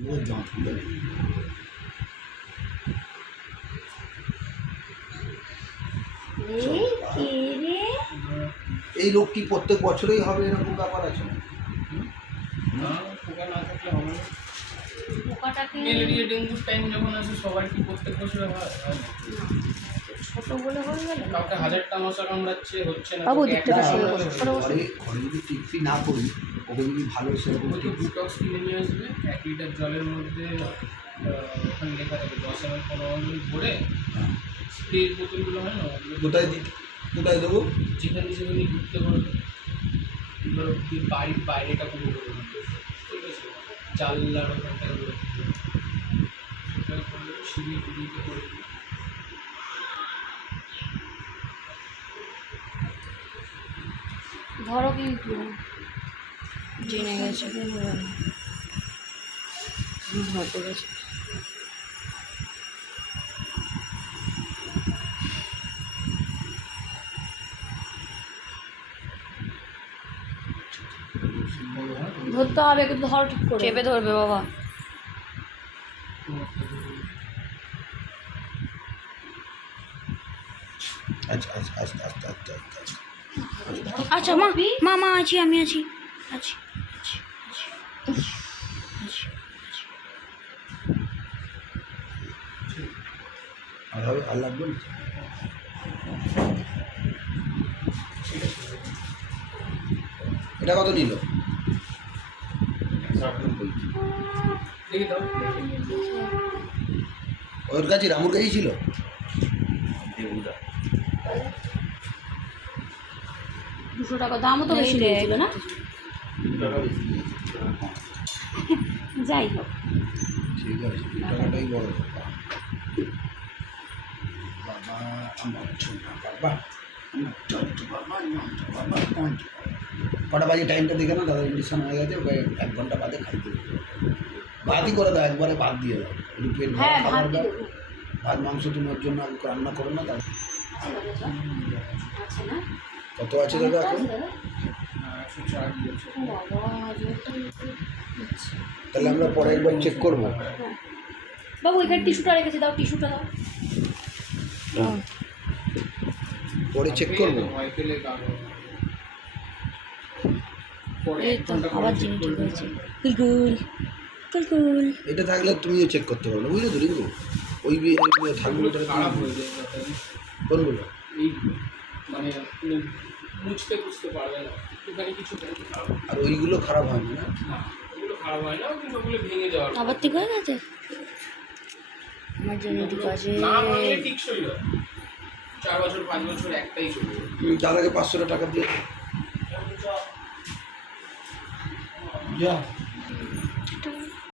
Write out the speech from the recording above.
এই রোগ কি প্রত্যেক বছরেই হবে এরকম ব্যাপার আছে? না, পোকা না থাকলে হবে না। ম্যালেরিয়া ডেঙ্গুর টাইম যখন আসে সবার কি প্রত্যেক বছরে হয়? ছোট বলে হয়ে গেল কাউকে 1000টা মশা কামড়াচ্ছে, হচ্ছে না। বাবু কাউকে দিকটা একটা সরে কামড়াচ্ছে, বসো, হচ্ছে না। ঘরে যদি টিপি না করি, ওকে যদি ভালো সেরকম ওই তো বুটক্স কিনে নিয়ে আসবে 1 লিটার জলের মধ্যে, ওখানে লেখা থাকে 10 ml 15 ml ভরে, স্প্রের বোতলগুলো হয় না, ওগুলো কোথায় দেবো? যেখানে যেখানে ঢুকতে পারবে, ধরো বাড়ির বাইরেটা পুরো করে দিতে, ঠিক আছে, জানলার ওখানটা করে দিতে, সেটা করলে সিঁড়ি টিড়িতে করে দিতে। ধরো কিন্তু জেনে গেছে হতে গেছে। ধরতে হবে কিন্তু ধরো ঠিক করে, চেপে ধরবে বাবা। আচ্ছা আচ্ছা আস্তে আস্তে আস্তে আস্তে আস্তে। আচ্ছা মা মা মা আছি, আমি আছি আছি। আর হবে আর লাগবে না? এটা কত নিল? দেখি দাও। ওর কাছে রামুর কাছেই ছিল। 200 টাকা দামও তো বেশি লেগেছিল না? যাই হোক, ঠিক আছে, এই টাকাটাই বড় কথা। বাবা আমার ছোটা বাবা, আমার ছোট্ট বাবা, নন্টু বাবা, নন্টু বাবা। কটা বাজে টাইমটা দেখে না দাদা, ইন্ডিশন হয়ে গেছে, ওকে 1 ঘন্টা বাদে খাইতে দেবে। ভাতই করে দাও, একবারে ভাত দিয়ে দাও, একটু পেট ভরা হ্যাঁ খাবার ভাত দাও। দেবো। ভাত মাংস তোমার জন্য আগে রান্না করো না, তার আছে না? কত আছে দাদা এখন? 104 দিয়েছে। তাহলে আমরা পরে একবার চেক করবো। বাবু এখানে টিস্যুটা রেখেছি, দাও টিস্যুটা দাও। পরে চেক করবো। ভয় পেলে কারো পরে এই 1 তো ঘন্টা আবার পরে চেক জিনিস করবে। হয়েছে। কুলকুল কুলকুল। এটা থাকলে তুমিও চেক করতে পারো, বুঝলে তো রিঙ্কু? ওই থাকলে ওগুলো খারাপ হয়ে যায় তাড়াতাড়ি। কোনগুলো? এই মানে মুছতে পারবে না, একটুখানি কিছু খারাপ। আর ওইগুলো খারাপ হয় না? না, ওগুলো খারাপ হয় না, কিন্তু ওগুলো ভেঙে যাওয়ার আবার ঠিক হয়ে গেছে আমার জন্য, ঠিক আছে। না ভাঙলে টিকসই হয়, 4 বছর 5 বছর একটাই চলবে। দাদাকে 500 টাকা দিয়ে যা।